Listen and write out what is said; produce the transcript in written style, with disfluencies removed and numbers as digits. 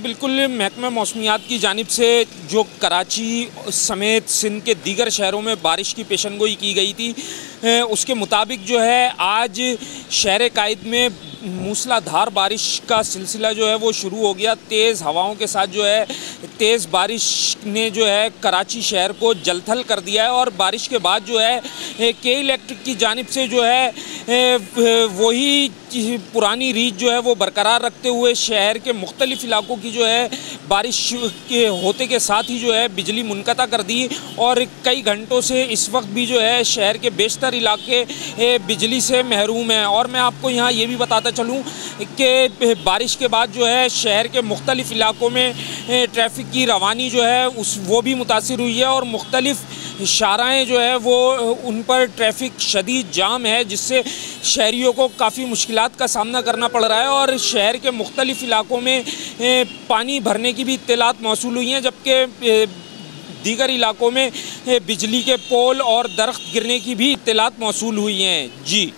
बिल्कुल, महकमा मौसमियात की जानिब से जो कराची समेत सिंध के दीगर शहरों में बारिश की पेशनगोई की गई थी, उसके मुताबिक जो है आज शहर कायद में मूसलाधार बारिश का सिलसिला जो है वो शुरू हो गया। तेज़ हवाओं के साथ जो है तेज़ बारिश ने जो है कराची शहर को जलथल कर दिया है। और बारिश के बाद जो है के इलेक्ट्रिक की जानिब से जो है वही पुरानी रीत जो है वो बरकरार रखते हुए शहर के मुख्तलिफ इलाकों की जो है बारिश के होते के साथ ही जो है बिजली मुनक़ता कर दी। और कई घंटों से इस वक्त भी जो है शहर के बेशतर इलाके बिजली से महरूम हैं। और मैं आपको यहाँ ये भी बताता चलूँ कि बारिश के बाद जो है शहर के मुख्तलिफ इलाकों में ट्रैफिक की रवानी जो है वो भी मुतासिर हुई है। और मुख्तलिफ शाहराएँ जो है वो उन पर ट्रैफिक शदीद जाम है, जिससे शहरियों को काफ़ी मुश्किलात का सामना करना पड़ रहा है। और शहर के मुख्तलिफ इलाकों में पानी भरने की भी इत्तलात मौसूल हुई हैं, जबकि दीगर इलाकों में बिजली के पोल और दरख्त गिरने की भी इत्तलात मौसूल हुई हैं। जी।